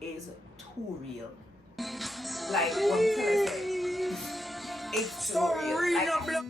is too real. Like, what can I say? It's too real. Like,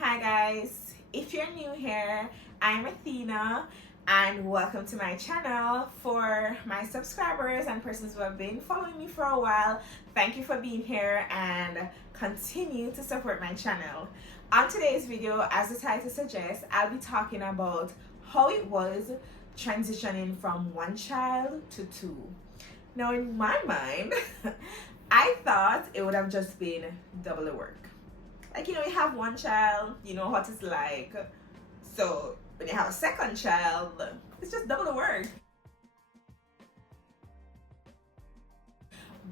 hi guys, if you're new here, I'm Athena and welcome to my channel. For my subscribers and persons who have been following me for a while, thank you for being here and continue to support my channel. On today's video, as the title suggests, I'll be talking about how it was transitioning from one child to two. Now in my mind, I thought it would have just been double the work. Like, you have one child, you know what it's like. So when you have a second child, it's just double the work.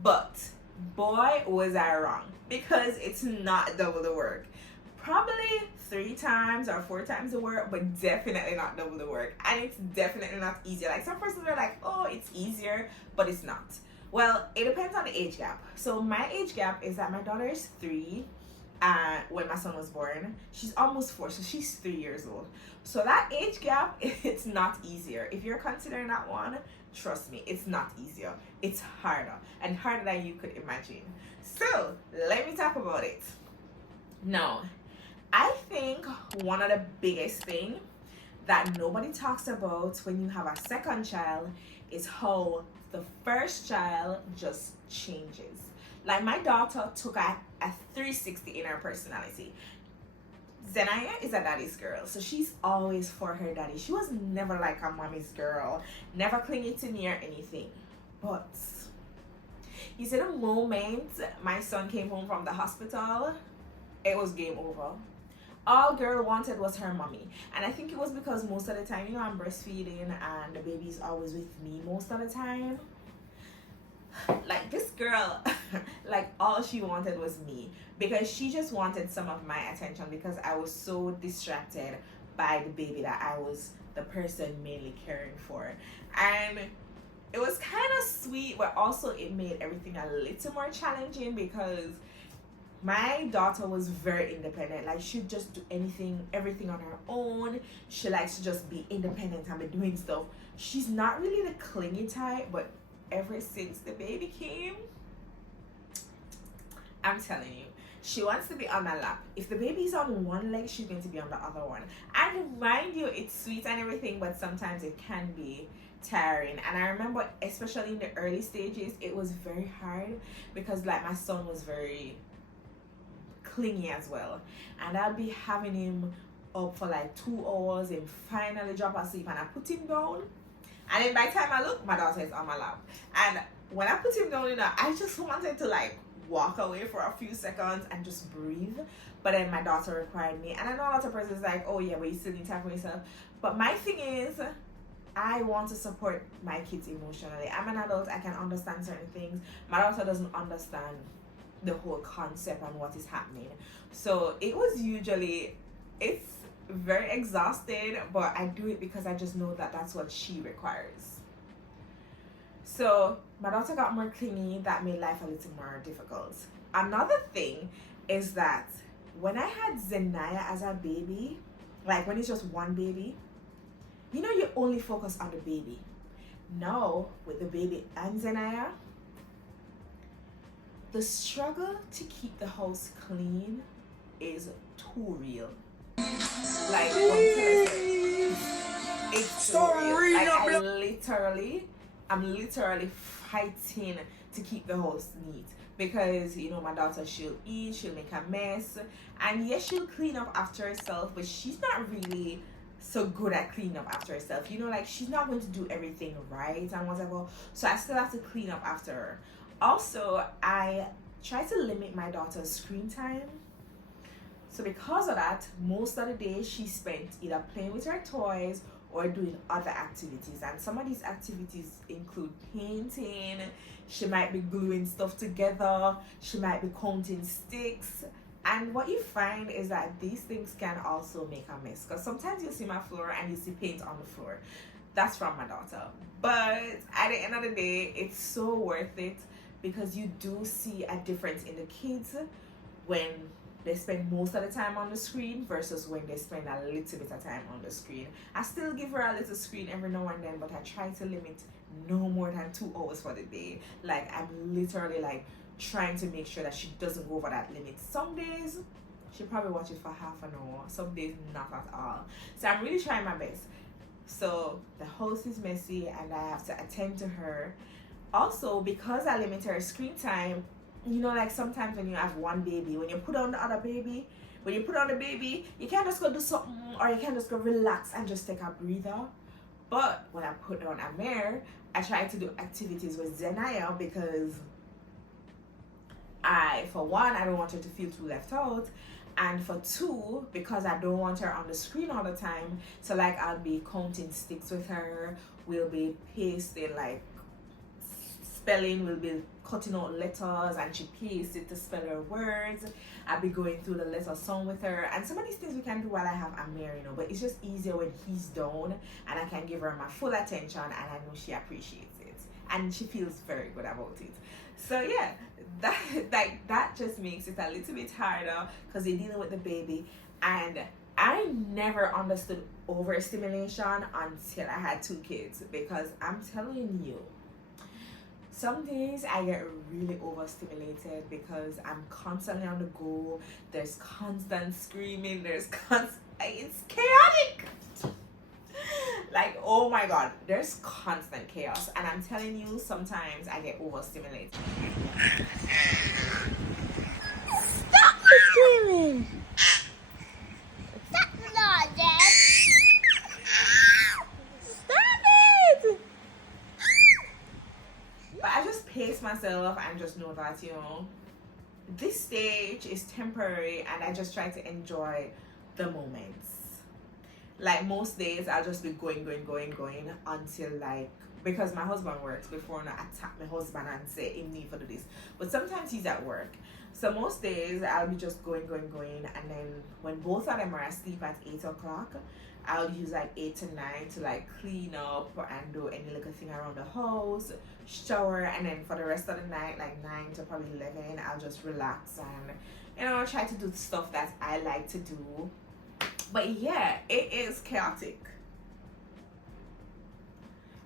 But boy, was I wrong, because it's not double the work. Probably 3 times or 4 times the work, but definitely not double the work. And it's definitely not easier. Like, some persons are like, oh, it's easier, but it's not. Well, it depends on the age gap. So my age gap is that my daughter is 3 when my son was born. She's almost 4, so she's 3 years old. So that age gap, it's not easier. If you're considering that one, trust me, it's not easier. It's harder, and harder than you could imagine. So let me talk about it. Now, I think one of the biggest things that nobody talks about when you have a second child is how the first child just changes. Like, my daughter took a 360 in her personality. Zenaya is a daddy's girl, so she's always for her daddy. She was never like a mommy's girl, never clingy to me or anything. But you see, the moment my son came home from the hospital, it was game over. All girl wanted was her mommy. And I think it was because most of the time, I'm breastfeeding and the baby's always with me most of the time. Like, this girl, like, all she wanted was me, because she just wanted some of my attention, because I was so distracted by the baby that I was the person mainly caring for. And it was kind of sweet, but also it made everything a little more challenging, because my daughter was very independent. Like, she'd just do everything on her own. She likes to just be independent and be doing stuff. She's not really the clingy type, but ever since the baby came, I'm telling you, she wants to be on my lap. If the baby's on one leg, she's going to be on the other one. And mind you, it's sweet and everything, but sometimes it can be tiring. And I remember, especially in the early stages, it was very hard, because like, my son was very clingy as well, and I'll be having him up for like 2 hours and finally drop asleep, and I put him down, and then by the time I look, my daughter is on my lap. And when I put him down, I just wanted to like walk away for a few seconds and just breathe. But then my daughter required me, and I know a lot of persons like, oh yeah, but you still need time for yourself. But my thing is, I want to support my kids emotionally. I'm an adult, I can understand certain things. My daughter doesn't understand the whole concept and what is happening. So it's very exhausted, but I do it because I just know that that's what she requires. So my daughter got more clingy. That made life a little more difficult. Another thing is that when I had Zenaya as a baby, like when it's just one baby, you only focus on the baby. Now with the baby and Zenaya, the struggle to keep the house clean is too real. Like, what can I say? It's too real. Like, I'm literally fighting to keep the house neat, because my daughter, she'll eat, she'll make a mess, and yes, she'll clean up after herself, but she's not really so good at cleaning up after herself. Like, she's not going to do everything right and whatever, so I still have to clean up after her. Also, I try to limit my daughter's screen time. So because of that, most of the day she spent either playing with her toys or doing other activities. And some of these activities include painting, she might be gluing stuff together, she might be counting sticks. And what you find is that these things can also make a mess, because sometimes you see my floor and you see paint on the floor. That's from my daughter. But at the end of the day, it's so worth it, because you do see a difference in the kids when they spend most of the time on the screen versus when they spend a little bit of time on the screen. I still give her a little screen every now and then, but I try to limit no more than 2 hours for the day. Like, I'm literally like trying to make sure that she doesn't go over that limit. Some days she probably watch it for half an hour, some days not at all. So I'm really trying my best. So the house is messy and I have to attend to her. Also, because I limit her screen time, you know, like sometimes when you have one baby, when you put on the other baby, when you put on the baby, you can't just go do something, or you can't just go relax and just take a breather. But when I put on Amir, I try to do activities with Zenaya, because for one, I don't want her to feel too left out, and for two, because I don't want her on the screen all the time. So like, I'll be counting sticks with her, we'll be pasting like spelling, we'll be cutting out letters and she pastes it to spell her words. I'll be going through the letter song with her, and some of these things we can do while I have Amir, you know, but it's just easier when he's down and I can give her my full attention, and I know she appreciates it and she feels very good about it. So yeah, that just makes it a little bit harder, because you're dealing with the baby. And I never understood overstimulation until I had 2 kids, because I'm telling you, some days I get really overstimulated because I'm constantly on the go. There's constant screaming, it's chaotic. Like, oh my god, there's constant chaos, and I'm telling you, sometimes I get overstimulated. Stop the screaming! Stop the noise! Stop it! But I just pace myself and just know that, you know, this stage is temporary, and I just try to enjoy the moments. Like, most days I'll just be going until, like, because my husband works, before I attack my husband and say him need for this. But sometimes he's at work. So most days I'll be just going, and then when both of them are asleep at 8 o'clock, I'll use like 8 to 9 to like clean up and do any little thing around the house, shower, and then for the rest of the night, like 9 to probably 11, I'll just relax and, you know, try to do stuff that I like to do. But yeah, it is chaotic.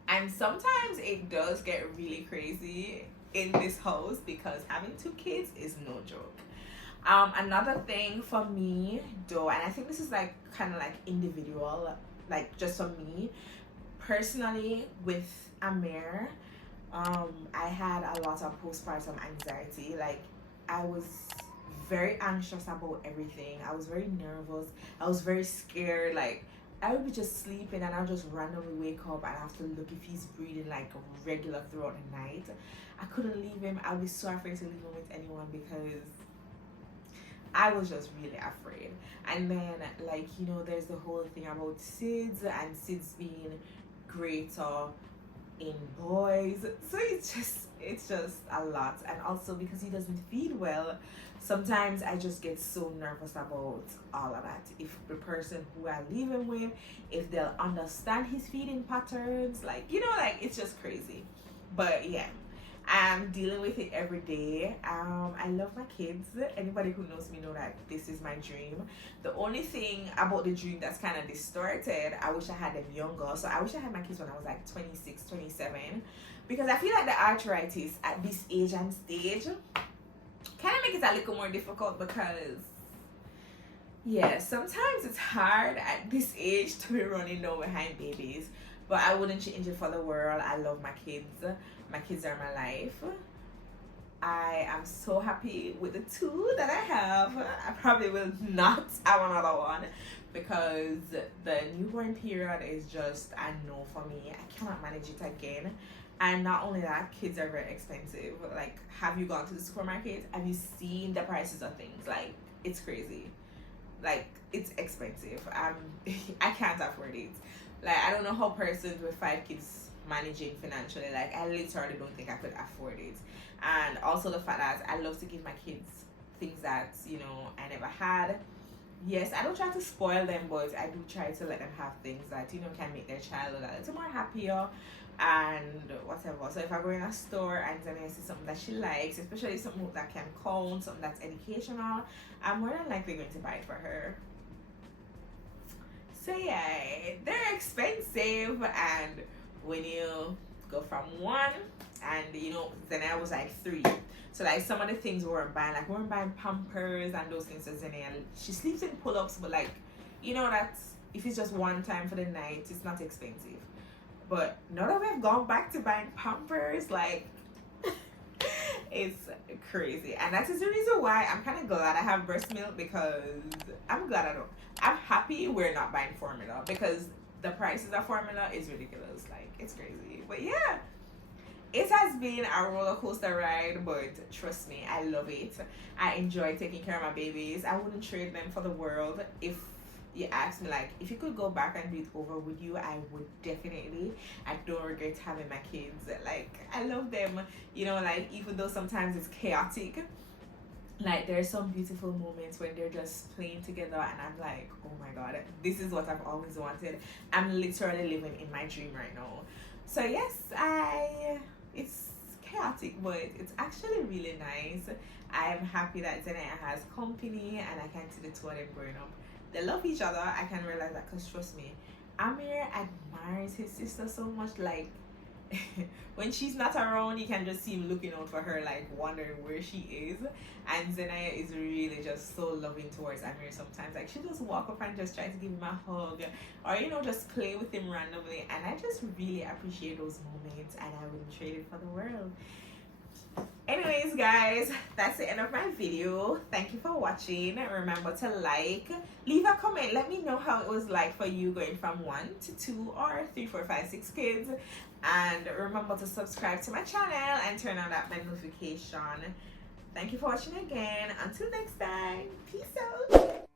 And sometimes it does get really crazy in this house, because having 2 kids is no joke. Another thing for me though, and I think this is like kind of like individual, like just for me personally with Amir, I had a lot of postpartum anxiety. Like, I was very anxious about everything. I was very nervous. I was very scared. Like, I would be just sleeping and I'll just randomly wake up and I have to look if he's breathing like regular throughout the night. I couldn't leave him. I'd be so afraid to leave him with anyone, because I was just really afraid. And then, like, you know, there's the whole thing about SIDS and SIDS being greater in boys. So it's just a lot. And also because he doesn't feed well, sometimes I just get so nervous about all of that. If the person who I leave him with, if they'll understand his feeding patterns, like, you know, like, it's just crazy. But yeah, I'm dealing with it every day. I love my kids. Anybody who knows me know that this is my dream. The only thing about the dream that's kind of distorted, I wish I had them younger. So I wish I had my kids when I was like 26, 27. Because I feel like the arthritis at this age and stage kind of make it a little more difficult, because yeah, sometimes it's hard at this age to be running down behind babies. But I wouldn't change it for the world. I love my kids. My kids are my life. I am so happy with the 2 that I have. I probably will not have another one, because the newborn period is just a no for me. I cannot manage it again. And not only that, kids are very expensive. Like, have you gone to the supermarket? Have you seen the prices of things? Like, it's crazy. Like, it's expensive. I can't afford it. Like, I don't know how persons with 5 kids managing financially. Like, I literally don't think I could afford it. And also the fact that I love to give my kids things that, you know, I never had. Yes, I don't try to spoil them, but I do try to let them have things that, you know, can make their childhood a little more happier and whatever. So if I go in a store and then I see something that she likes, especially something that can count, something that's educational, I'm more than likely going to buy it for her. So yeah, they're expensive, and when you go from one, and you know, then I was like 3. So like some of the things we weren't buying, like we weren't buying Pampers and those things. So Zenia, she sleeps in pull-ups, but like, you know, that's if it's just one time for the night, it's not expensive. But now that we've gone back to buying Pampers, like it's crazy. And that is the reason why I'm kind of glad I have breast milk, because I'm happy we're not buying formula, because the prices of formula is ridiculous. Like, it's crazy. But yeah, it has been a roller coaster ride, but trust me, I love it. I enjoy taking care of my babies. I wouldn't trade them for the world. If you ask me, like, if you could go back and do it over, would you? I would definitely. I don't regret having my kids. Like, I love them. You know, like, even though sometimes it's chaotic, like, there's some beautiful moments when they're just playing together, and I'm like, oh my god, this is what I've always wanted. I'm literally living in my dream right now. So yes, it's chaotic, but it's actually really nice. I'm happy that Zenaya has company, and I can see the two of them growing up. They love each other. I can realize that, because trust me, Amir admires his sister so much. Like, when she's not around, you can just see him looking out for her, like wondering where she is. And Zenaya is really just so loving towards Amir sometimes. Like, she'll just walk up and just try to give him a hug, or, you know, just play with him randomly. And I just really appreciate those moments, and I wouldn't trade it for the world. Anyways, guys, that's the end of my video. Thank you for watching. Remember to like, leave a comment, let me know how it was like for you going from 1 to 2 or 3, 4, 5, 6 kids. And remember to subscribe to my channel and turn on that bell notification. Thank you for watching again. Until next time, peace out.